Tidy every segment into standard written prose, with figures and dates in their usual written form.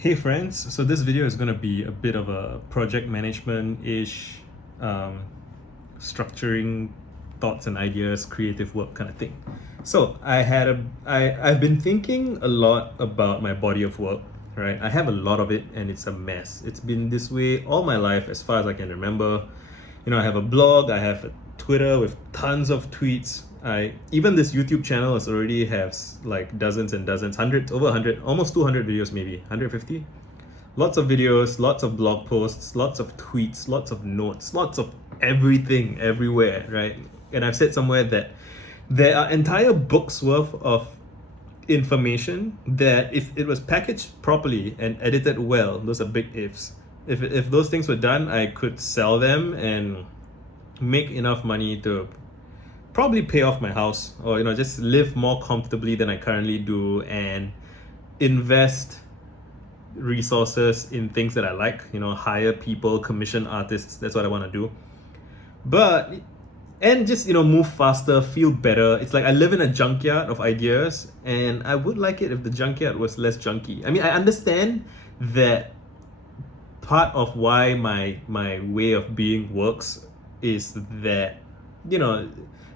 Hey friends, so this video is going to be a bit of a project management-ish, um, structuring thoughts and ideas, creative work kind of thing. So I've been thinking a lot about my body of work, right? I have a lot of it and it's a mess. It's been this way all my life as far as I can remember. I have a blog, I have a Twitter with tons of tweets. I even this YouTube channel has already has like dozens and dozens, hundreds, over 100, almost 200 videos, maybe 150. Lots of videos, lots of blog posts, lots of tweets, lots of notes, lots of everything everywhere, right? And I've said somewhere that there are entire books worth of information that if it was packaged properly and edited well, those are big ifs. If those things were done, I could sell them and make enough money to probably pay off my house, or just live more comfortably than I currently do, and invest resources in things that I like, hire people, commission artists. That's what I want to do. But and just move faster, feel better. It's like I live in a junkyard of ideas, and I would like it if the junkyard was less junky. I mean, I understand that part of why my way of being works is that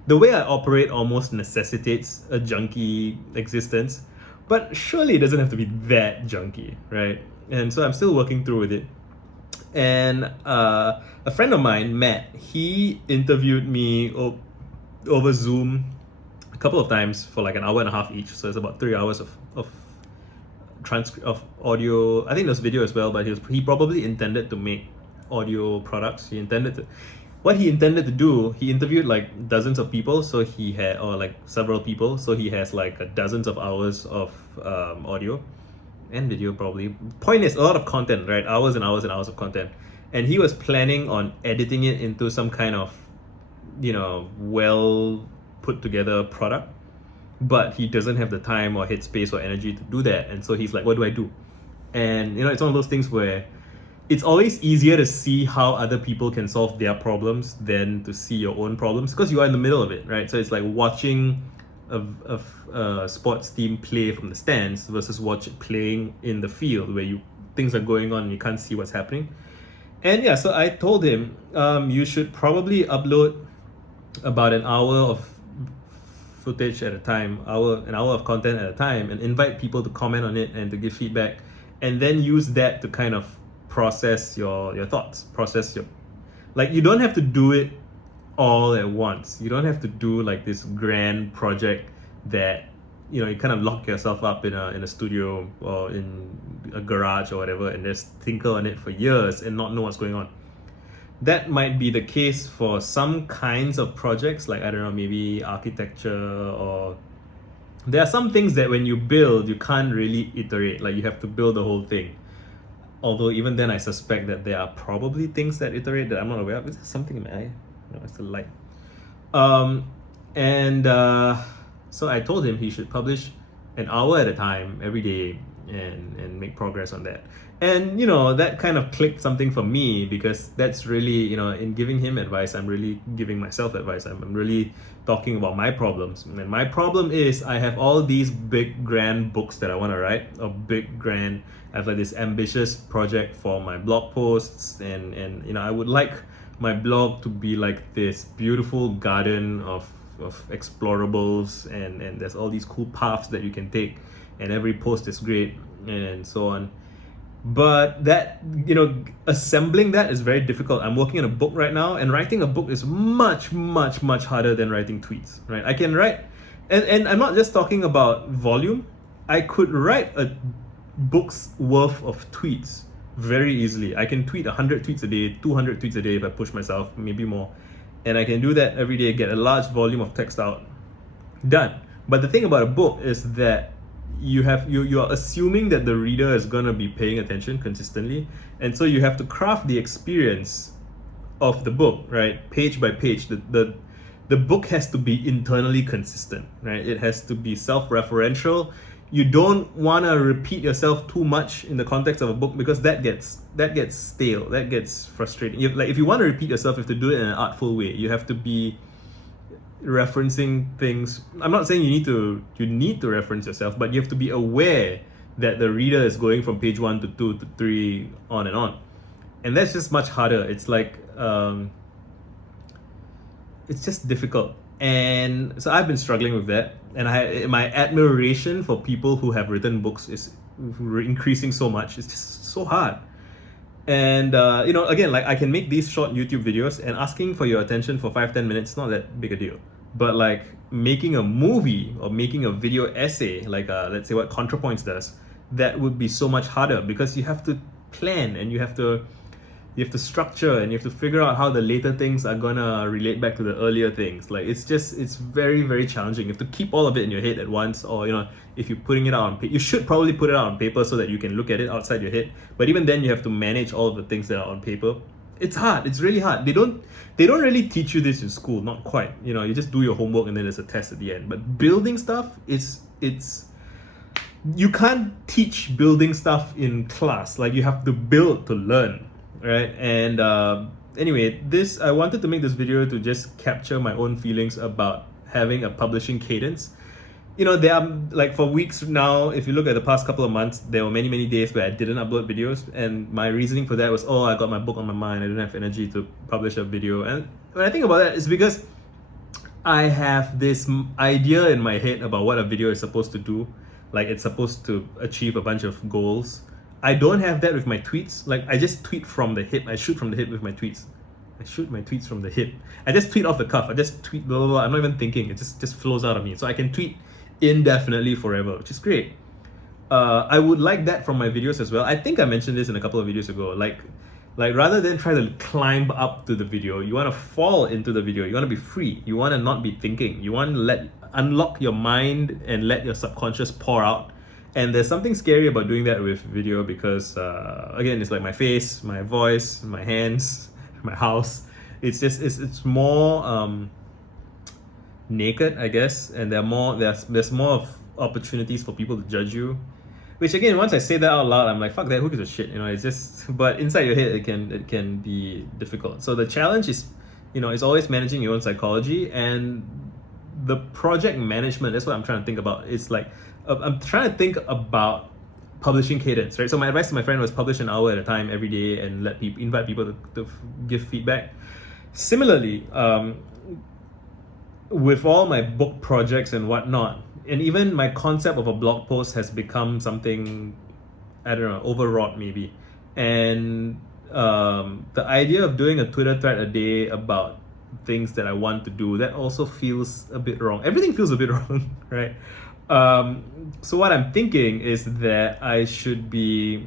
the way I operate almost necessitates a junky existence, but surely it doesn't have to be that junky, right? And so I'm still working through with it. And a friend of mine, Matt, he interviewed me over Zoom a couple of times for like an hour and a half each. So it's about 3 hours of audio. I think there's video as well, but he probably intended to make audio products. What he intended to do, he interviewed like dozens of people, so he had, or like several people, so he has like dozens of hours of audio and video probably. Point is, a lot of content, right? Hours and hours and hours of content. And he was planning on editing it into some kind of, well put together product. But he doesn't have the time or headspace or energy to do that. And so he's like, what do I do? And it's one of those things where it's always easier to see how other people can solve their problems than to see your own problems, because you are in the middle of it, right? So it's like watching a sports team play from the stands versus watch it playing in the field where things are going on and you can't see what's happening. And yeah, so I told him, you should probably upload about an hour of footage at a time, an hour of content at a time, and invite people to comment on it and to give feedback, and then use that to kind of process your thoughts, process your, like, you don't have to do it all at once. You don't have to do like this grand project that you kind of lock yourself up in a studio or in a garage or whatever and just tinker on it for years and not know what's going on. That might be the case for some kinds of projects, like, I don't know, maybe architecture, or there are some things that when you build you can't really iterate, like you have to build the whole thing. Although even then I suspect that there are probably things that iterate that I'm not aware of. Is there something in my eye? No, it's the light. And so I told him he should publish an hour at a time every day and make progress on that. And that kind of clicked something for me, because that's really, in giving him advice, I'm really giving myself advice. I'm really talking about my problems. And my problem is I have all these big grand books that I want to write, or big grand, I have like this ambitious project for my blog posts, and I would like my blog to be like this beautiful garden of explorables, and there's all these cool paths that you can take, and every post is great and so on. But that, assembling that is very difficult. I'm working on a book right now, and writing a book is much, much, much harder than writing tweets, right? I can write, and I'm not just talking about volume. I could write a book's worth of tweets very easily. I can tweet 100 tweets a day, 200 tweets a day if I push myself, maybe more. And I can do that every day, get a large volume of text out, done. But the thing about a book is that you are assuming that the reader is going to be paying attention consistently, and so you have to craft the experience of the book, right, page by page. The book has to be internally consistent, right? It has to be self-referential. You don't want to repeat yourself too much in the context of a book, because that gets stale, that gets frustrating. If you want to repeat yourself, you have to do it in an artful way. You have to be referencing things. I'm not saying you need to reference yourself, but you have to be aware that the reader is going from page 1 to 2 to 3 on and on. And that's just much harder. It's like it's just difficult. And so I've been struggling with that, and my admiration for people who have written books is increasing so much. It's just so hard. And again, like, I can make these short YouTube videos, and asking for your attention for 5-10 minutes, not that big a deal. But like making a movie or making a video essay, like let's say what ContraPoints does, that would be so much harder, because you have to plan, and you have to structure, and you have to figure out how the later things are gonna relate back to the earlier things. Like, it's very, very challenging. You have to keep all of it in your head at once, or if you're putting it out on paper, you should probably put it out on paper so that you can look at it outside your head. But even then, you have to manage all of the things that are on paper. It's hard. It's really hard. They don't really teach you this in school. Not quite. You just do your homework, and then there's a test at the end. But building stuff, you can't teach building stuff in class. Like, you have to build to learn, right? And anyway, I wanted to make this video to just capture my own feelings about having a publishing cadence. There are, like, for weeks now, if you look at the past couple of months, there were many, many days where I didn't upload videos, and my reasoning for that was, I got my book on my mind, I don't have energy to publish a video. And when I think about that, it's because I have this idea in my head about what a video is supposed to do. Like, it's supposed to achieve a bunch of goals. I don't have that with my tweets. Like, I just tweet from the hip. I shoot from the hip with my tweets. I shoot my tweets from the hip. I just tweet off the cuff. I just tweet blah, blah, blah. I'm not even thinking. It just flows out of me. So I can tweet indefinitely forever, which is great. I would like that from my videos as well. I think I mentioned this in a couple of videos ago. Like rather than try to climb up to the video, you want to fall into the video. You want to be free. You want to not be thinking. You want to unlock your mind and let your subconscious pour out. And there's something scary about doing that with video, because again, it's like my face, my voice, my hands, my house. It's more naked, I guess, and there's more of opportunities for people to judge you. Which, again, once I say that out loud, I'm like, fuck that, who gives a shit? It's just, but inside your head, it can be difficult. So the challenge is, is always managing your own psychology, and the project management. That's what I'm trying to think about. It's like, I'm trying to think about publishing cadence, right? So my advice to my friend was publish an hour at a time every day, and invite people to give feedback. Similarly, with all my book projects and whatnot, and even my concept of a blog post has become something, I don't know, overwrought maybe. And the idea of doing a Twitter thread a day about things that I want to do, that also feels a bit wrong. Everything feels a bit wrong, right? So what I'm thinking is that I should be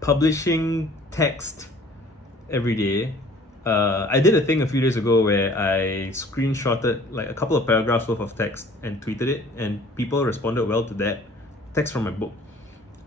publishing text every day. I did a thing a few days ago where I screenshotted like a couple of paragraphs worth of text and tweeted it, and people responded well to that text from my book.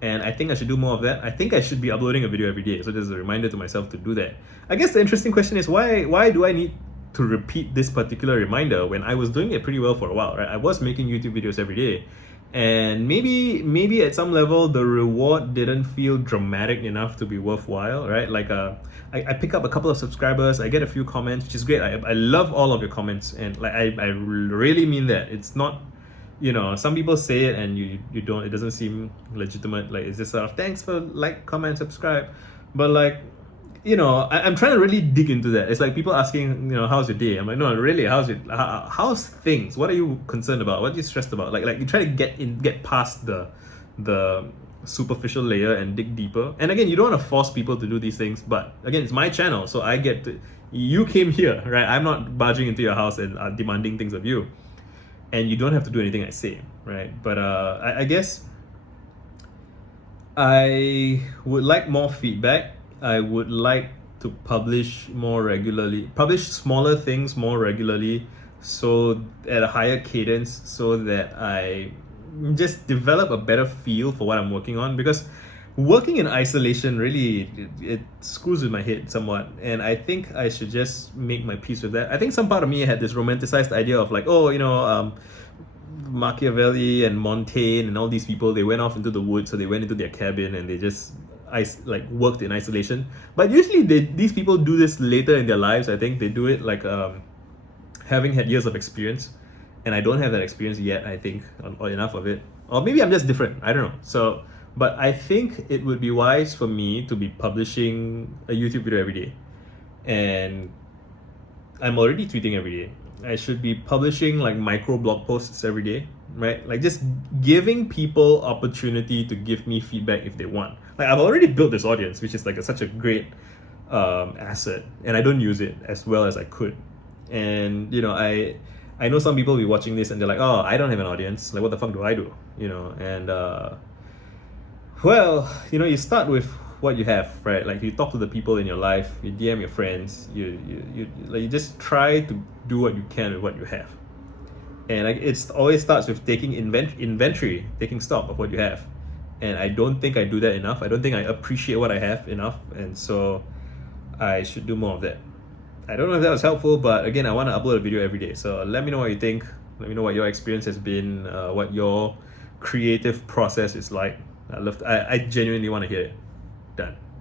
And I think I should do more of that. I think I should be uploading a video every day. So there's a reminder to myself to do that. I guess the interesting question is, why do I need to repeat this particular reminder when I was doing it pretty well for a while, right? I was making YouTube videos every day. And maybe at some level the reward didn't feel dramatic enough to be worthwhile, right? Like I pick up a couple of subscribers, I get a few comments, which is great. I love all of your comments, and like I really mean that. It's not, some people say it and you don't, it doesn't seem legitimate. Like, it's just sort of, thanks for like, comment, subscribe. But like, I'm trying to really dig into that. It's like people asking, how's your day? I'm like, no, really, how's things? What are you concerned about? What are you stressed about? Like you try to get past the superficial layer and dig deeper. And again, you don't want to force people to do these things, but again, it's my channel, so I get to, you came here, right? I'm not barging into your house and demanding things of you, and you don't have to do anything I say, right? But I guess I would like more feedback. I would like to publish more regularly, publish smaller things more regularly, so at a higher cadence, so that I just develop a better feel for what I'm working on. Because working in isolation really, it screws with my head somewhat, and I think I should just make my peace with that. I think some part of me had this romanticized idea of like, Machiavelli and Montaigne and all these people, they went off into the woods, so they went into their cabin and they just worked in isolation. But usually these people do this later in their lives. I think they do it like having had years of experience, and I don't have that experience yet, I think, or enough of it. or maybe I'm just different. I don't know. So, but I think it would be wise for me to be publishing a YouTube video every day, and I'm already tweeting every day. I should be publishing like micro blog posts every day, right? Like just giving people opportunity to give me feedback if they want. Like I've already built this audience, which is like such a great asset, and I don't use it as well as I could. And I know some people will be watching this and they're like, oh, I don't have an audience. Like what the fuck do I do? And well, you start with what you have, right? Like you talk to the people in your life, you DM your friends, you just try to do what you can with what you have. And like it always starts with taking inventory, taking stock of what you have. And I don't think I do that enough. I don't think I appreciate what I have enough, and so I should do more of that. I don't know if that was helpful, but again, I want to upload a video every day. So let me know what you think. Let me know what your experience has been, what your creative process is like. I genuinely want to hear it. Done.